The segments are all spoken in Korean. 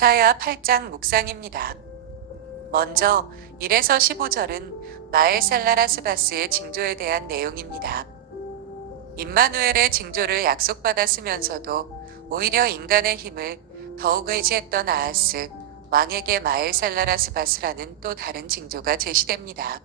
이사야 8장 묵상입니다. 먼저 1에서 15절은 마엘살라라스바스의 징조에 대한 내용입니다. 임마누엘의 징조를 약속받았으면서도 오히려 인간의 힘을 더욱 의지했던 아하스 왕에게 마엘살라라스바스라는 또 다른 징조가 제시됩니다.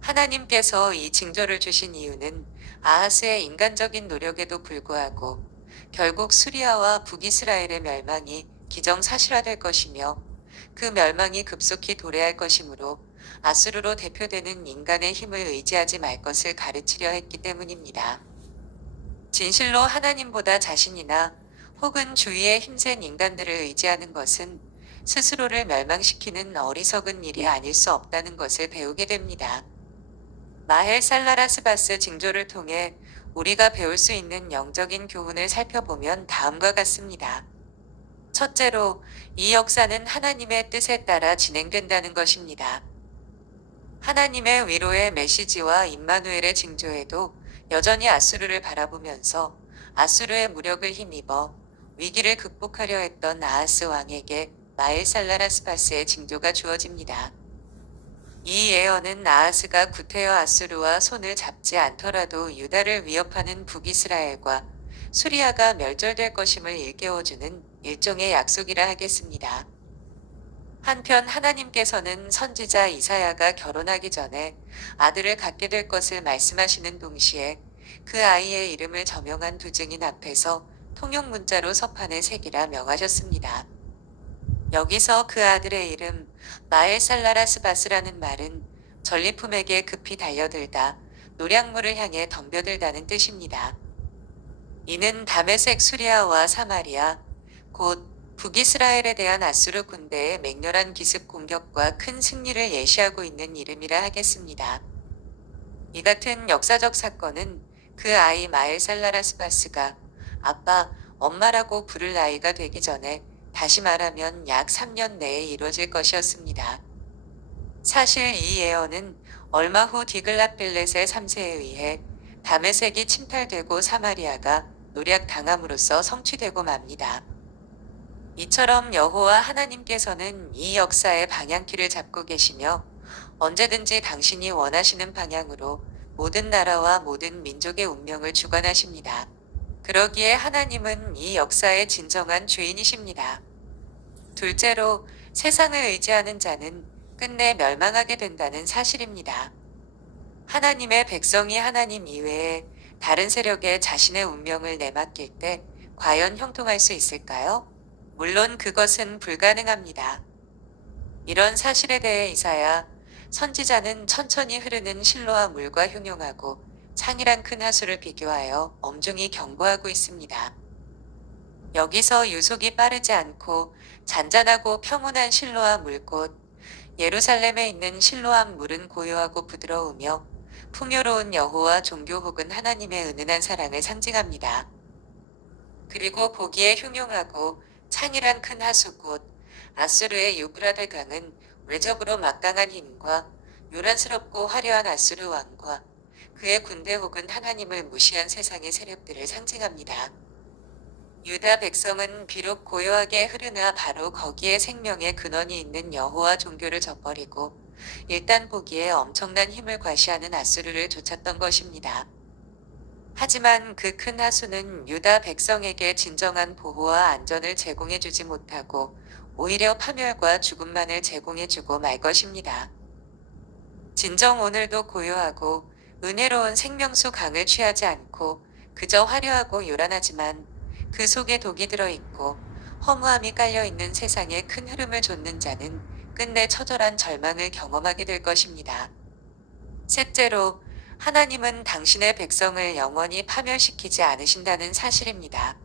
하나님께서 이 징조를 주신 이유는 아하스의 인간적인 노력에도 불구하고 결국 수리아와 북이스라엘의 멸망이 기정사실화될 것이며 그 멸망이 급속히 도래할 것이므로 아수르로 대표되는 인간의 힘을 의지하지 말 것을 가르치려 했기 때문입니다. 진실로 하나님보다 자신이나 혹은 주위에 힘센 인간들을 의지하는 것은 스스로를 멸망시키는 어리석은 일이 아닐 수 없다는 것을 배우게 됩니다. 마헬살라라스바스 징조를 통해 우리가 배울 수 있는 영적인 교훈을 살펴보면 다음과 같습니다. 첫째로, 이 역사는 하나님의 뜻에 따라 진행된다는 것입니다. 하나님의 위로의 메시지와 임마누엘의 징조에도 여전히 아수르를 바라보면서 아수르의 무력을 힘입어 위기를 극복하려 했던 아하스 왕에게 마엘살라라스바스의 징조가 주어집니다. 이 예언은 아하스가 구태여 아수르와 손을 잡지 않더라도 유다를 위협하는 북이스라엘과 수리아가 멸절될 것임을 일깨워주는 일종의 약속이라 하겠습니다. 한편 하나님께서는 선지자 이사야가 결혼하기 전에 아들을 갖게 될 것을 말씀하시는 동시에 그 아이의 이름을 저명한 두 증인 앞에서 통용 문자로 서판에 새기라 명하셨습니다. 여기서 그 아들의 이름 마엘살라라스바스라는 말은 전리품에게 급히 달려들다, 노량물을 향해 덤벼들다는 뜻입니다. 이는 다메섹 수리아와 사마리아, 곧 북이스라엘에 대한 아수르 군대의 맹렬한 기습 공격과 큰 승리를 예시하고 있는 이름이라 하겠습니다. 이 같은 역사적 사건은 그 아이 마엘살라라스바스가 아빠, 엄마라고 부를 나이가 되기 전에, 다시 말하면 약 3년 내에 이루어질 것이었습니다. 사실 이 예언은 얼마 후 디글랏빌렛의 3세에 의해 다메섹이 침탈되고 사마리아가 노략당함으로써 성취되고 맙니다. 이처럼 여호와 하나님께서는 이 역사의 방향키를 잡고 계시며 언제든지 당신이 원하시는 방향으로 모든 나라와 모든 민족의 운명을 주관하십니다. 그러기에 하나님은 이 역사의 진정한 주인이십니다. 둘째로, 세상을 의지하는 자는 끝내 멸망하게 된다는 사실입니다. 하나님의 백성이 하나님 이외에 다른 세력에 자신의 운명을 내맡길 때 과연 형통할 수 있을까요? 물론 그것은 불가능합니다. 이런 사실에 대해 이사야 선지자는 천천히 흐르는 실로와 물과 형용하고 창이란 큰 하수를 비교하여 엄중히 경고하고 있습니다. 여기서 유속이 빠르지 않고 잔잔하고 평온한 실로와 물꽃, 예루살렘에 있는 실로암 물은 고요하고 부드러우며 풍요로운 여호와 종교 혹은 하나님의 은은한 사랑을 상징합니다. 그리고 보기에 흉흉하고 창이란 큰 하수꽃, 아수르의 유브라데 강은 외적으로 막강한 힘과 요란스럽고 화려한 아수르 왕과 그의 군대 혹은 하나님을 무시한 세상의 세력들을 상징합니다. 유다 백성은 비록 고요하게 흐르나 바로 거기에 생명의 근원이 있는 여호와 종교를 저버리고 일단 보기에 엄청난 힘을 과시하는 아수르를 쫓았던 것입니다. 하지만 그 큰 하수는 유다 백성에게 진정한 보호와 안전을 제공해주지 못하고 오히려 파멸과 죽음만을 제공해주고 말 것입니다. 진정 오늘도 고요하고 은혜로운 생명수 강을 취하지 않고 그저 화려하고 요란하지만 그 속에 독이 들어있고 허무함이 깔려있는 세상의 큰 흐름을 좇는 자는 끝내 처절한 절망을 경험하게 될 것입니다. 셋째로, 하나님은 당신의 백성을 영원히 파멸시키지 않으신다는 사실입니다.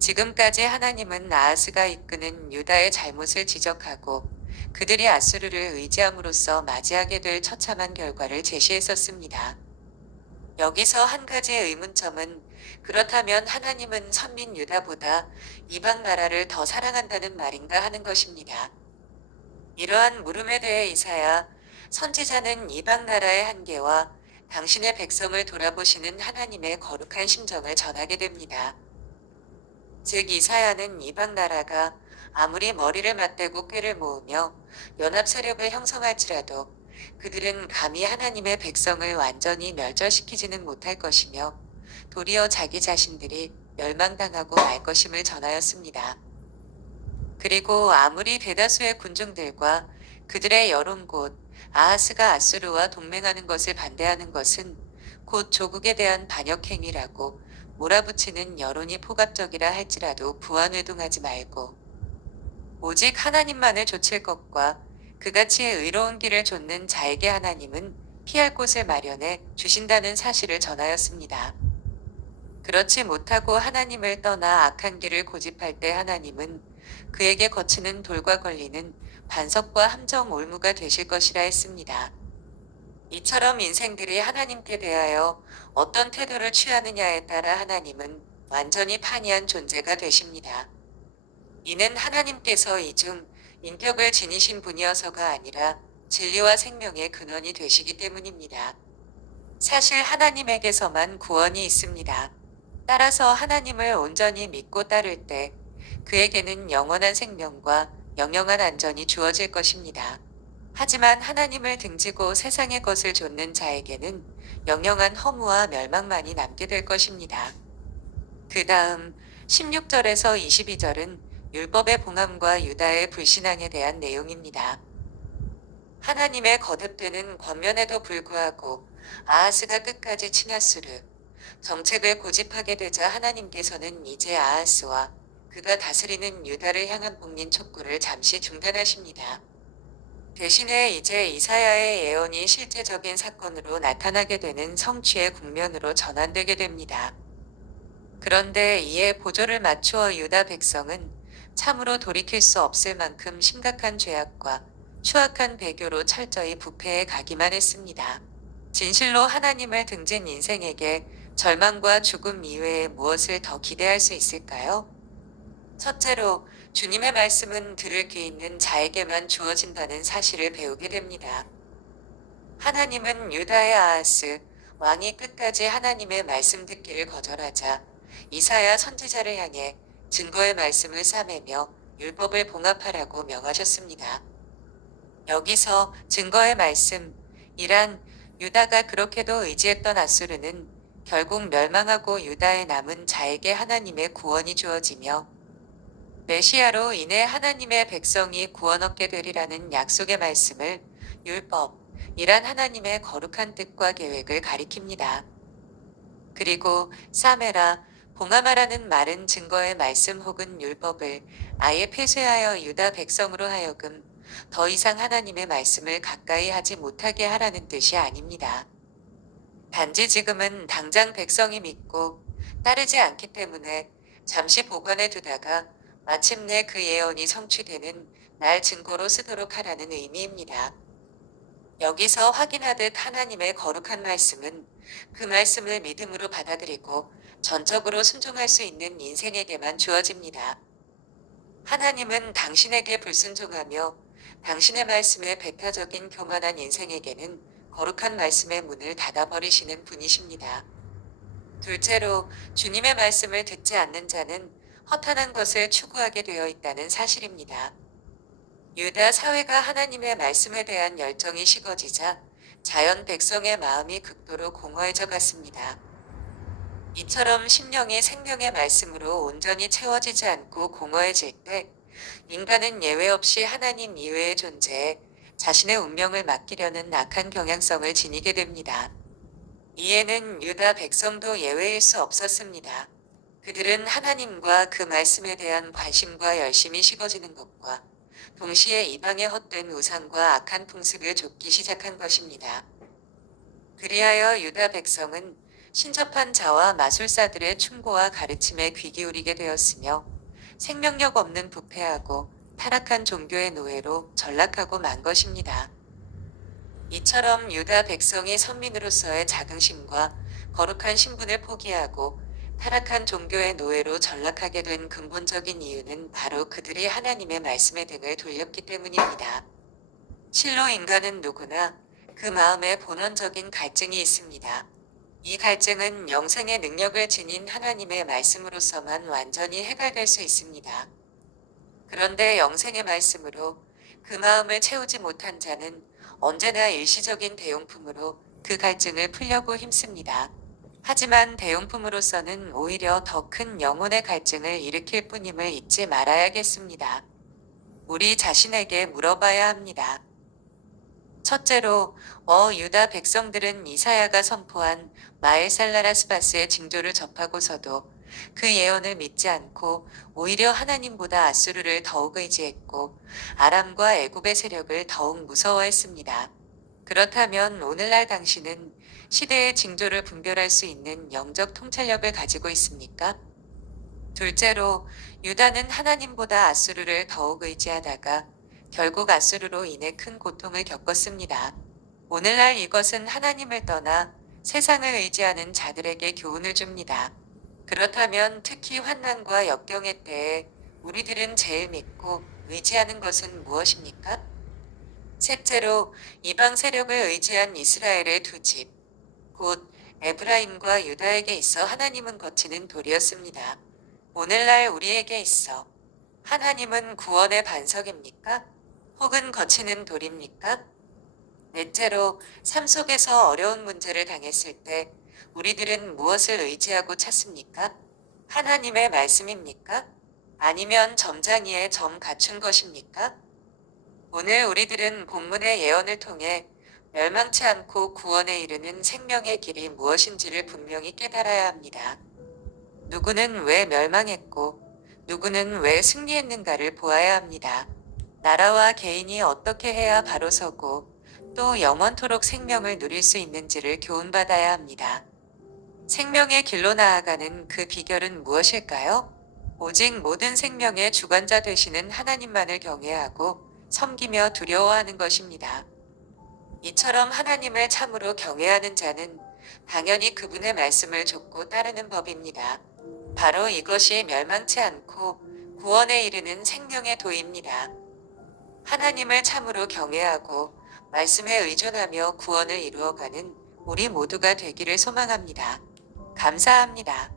지금까지 하나님은 아하스가 이끄는 유다의 잘못을 지적하고 그들이 아수르를 의지함으로써 맞이하게 될 처참한 결과를 제시했었습니다. 여기서 한 가지의 의문점은 그렇다면 하나님은 선민 유다보다 이방 나라를 더 사랑한다는 말인가 하는 것입니다. 이러한 물음에 대해 이사야 선지자는 이방 나라의 한계와 당신의 백성을 돌아보시는 하나님의 거룩한 심정을 전하게 됩니다. 즉 이사야는 이방 나라가 아무리 머리를 맞대고 꾀를 모으며 연합 세력을 형성할지라도 그들은 감히 하나님의 백성을 완전히 멸절시키지는 못할 것이며 도리어 자기 자신들이 멸망당하고 말 것임을 전하였습니다. 그리고 아무리 대다수의 군중들과 그들의 여론곧 아하스가 아수르와 동맹하는 것을 반대하는 것은 곧 조국에 대한 반역행위라고 몰아붙이는 여론이 포갑적이라 할지라도 부안회동하지 말고 오직 하나님만을 좇을 것과 그같이 의로운 길을 좇는 자에게 하나님은 피할 곳을 마련해 주신다는 사실을 전하였습니다. 그렇지 못하고 하나님을 떠나 악한 길을 고집할 때 하나님은 그에게 거치는 돌과 걸리는 반석과 함정 올무가 되실 것이라 했습니다. 이처럼 인생들이 하나님께 대하여 어떤 태도를 취하느냐에 따라 하나님은 완전히 판이한 존재가 되십니다. 이는 하나님께서 이중 인격을 지니신 분이어서가 아니라 진리와 생명의 근원이 되시기 때문입니다. 사실 하나님에게서만 구원이 있습니다. 따라서 하나님을 온전히 믿고 따를 때 그에게는 영원한 생명과 영영한 안전이 주어질 것입니다. 하지만 하나님을 등지고 세상의 것을 좇는 자에게는 영영한 허무와 멸망만이 남게 될 것입니다. 그 다음 16절에서 22절은 율법의 봉함과 유다의 불신앙에 대한 내용입니다. 하나님의 거듭되는 권면에도 불구하고 아하스가 끝까지 치나스르 정책을 고집하게 되자 하나님께서는 이제 아하스와 그가 다스리는 유다를 향한 국민 촉구를 잠시 중단하십니다. 대신에 이제 이사야의 예언이 실제적인 사건으로 나타나게 되는 성취의 국면으로 전환되게 됩니다. 그런데 이에 보조를 맞추어 유다 백성은 참으로 돌이킬 수 없을 만큼 심각한 죄악과 추악한 배교로 철저히 부패해 가기만 했습니다. 진실로 하나님을 등진 인생에게 절망과 죽음 이외에 무엇을 더 기대할 수 있을까요? 첫째로 주님의 말씀은 들을 귀 있는 자에게만 주어진다는 사실을 배우게 됩니다. 하나님은 유다의 아하스 왕이 끝까지 하나님의 말씀 듣기를 거절하자 이사야 선지자를 향해 증거의 말씀을 싸매며 율법을 봉합하라고 명하셨습니다. 여기서 증거의 말씀이란 유다가 그렇게도 의지했던 아수르는 결국 멸망하고 유다에 남은 자에게 하나님의 구원이 주어지며 메시아로 인해 하나님의 백성이 구원 얻게 되리라는 약속의 말씀을 율법이란 하나님의 거룩한 뜻과 계획을 가리킵니다. 그리고 사메라, 봉하마라는 말은 증거의 말씀 혹은 율법을 아예 폐쇄하여 유다 백성으로 하여금 더 이상 하나님의 말씀을 가까이 하지 못하게 하라는 뜻이 아닙니다. 단지 지금은 당장 백성이 믿고 따르지 않기 때문에 잠시 보관해 두다가 마침내 그 예언이 성취되는 날 증거로 쓰도록 하라는 의미입니다. 여기서 확인하듯 하나님의 거룩한 말씀은 그 말씀을 믿음으로 받아들이고 전적으로 순종할 수 있는 인생에게만 주어집니다. 하나님은 당신에게 불순종하며 당신의 말씀에 배타적인 교만한 인생에게는 거룩한 말씀의 문을 닫아버리시는 분이십니다. 둘째로 주님의 말씀을 듣지 않는 자는 허탄한 것을 추구하게 되어 있다는 사실입니다. 유다 사회가 하나님의 말씀에 대한 열정이 식어지자 자연 백성의 마음이 극도로 공허해져 갔습니다. 이처럼 심령이 생명의 말씀으로 온전히 채워지지 않고 공허해질 때 인간은 예외 없이 하나님 이외의 존재에 자신의 운명을 맡기려는 악한 경향성을 지니게 됩니다. 이에는 유다 백성도 예외일 수 없었습니다. 그들은 하나님과 그 말씀에 대한 관심과 열심이 식어지는 것과 동시에 이방의 헛된 우상과 악한 풍습을 좇기 시작한 것입니다. 그리하여 유다 백성은 신접한 자와 마술사들의 충고와 가르침에 귀 기울이게 되었으며 생명력 없는 부패하고 타락한 종교의 노예로 전락하고 만 것입니다. 이처럼 유다 백성이 선민으로서의 자긍심과 거룩한 신분을 포기하고 타락한 종교의 노예로 전락하게 된 근본적인 이유는 바로 그들이 하나님의 말씀에 등을 돌렸기 때문입니다. 실로 인간은 누구나 그 마음에 본원적인 갈증이 있습니다. 이 갈증은 영생의 능력을 지닌 하나님의 말씀으로서만 완전히 해결될 수 있습니다. 그런데 영생의 말씀으로 그 마음을 채우지 못한 자는 언제나 일시적인 대용품으로 그 갈증을 풀려고 힘씁니다. 하지만 대용품으로서는 오히려 더 큰 영혼의 갈증을 일으킬 뿐임을 잊지 말아야겠습니다. 우리 자신에게 물어봐야 합니다. 첫째로, 유다 백성들은 이사야가 선포한 마엘살라라스바스의 징조를 접하고서도 그 예언을 믿지 않고 오히려 하나님보다 아수르를 더욱 의지했고 아람과 애굽의 세력을 더욱 무서워했습니다. 그렇다면 오늘날 당신은 시대의 징조를 분별할 수 있는 영적 통찰력을 가지고 있습니까? 둘째로, 유다는 하나님보다 아수르를 더욱 의지하다가 결국 아수르로 인해 큰 고통을 겪었습니다. 오늘날 이것은 하나님을 떠나 세상을 의지하는 자들에게 교훈을 줍니다. 그렇다면 특히 환난과 역경의 때에 우리들은 제일 믿고 의지하는 것은 무엇입니까? 셋째로, 이방 세력을 의지한 이스라엘의 두 집, 곧 에브라임과 유다에게 있어 하나님은 거치는 돌이었습니다. 오늘날 우리에게 있어 하나님은 구원의 반석입니까? 혹은 거치는 돌입니까? 넷째로, 삶 속에서 어려운 문제를 당했을 때 우리들은 무엇을 의지하고 찾습니까? 하나님의 말씀입니까? 아니면 점장이의 점 갖춘 것입니까? 오늘 우리들은 본문의 예언을 통해 멸망치 않고 구원에 이르는 생명의 길이 무엇인지를 분명히 깨달아야 합니다. 누구는 왜 멸망했고 누구는 왜 승리했는가를 보아야 합니다. 나라와 개인이 어떻게 해야 바로 서고 또 영원토록 생명을 누릴 수 있는지를 교훈받아야 합니다. 생명의 길로 나아가는 그 비결은 무엇일까요? 오직 모든 생명의 주관자 되시는 하나님만을 경외하고 섬기며 두려워하는 것입니다. 이처럼 하나님을 참으로 경외하는 자는 당연히 그분의 말씀을 좇고 따르는 법입니다. 바로 이것이 멸망치 않고 구원에 이르는 생명의 도입니다. 하나님을 참으로 경외하고 말씀에 의존하며 구원을 이루어가는 우리 모두가 되기를 소망합니다. 감사합니다.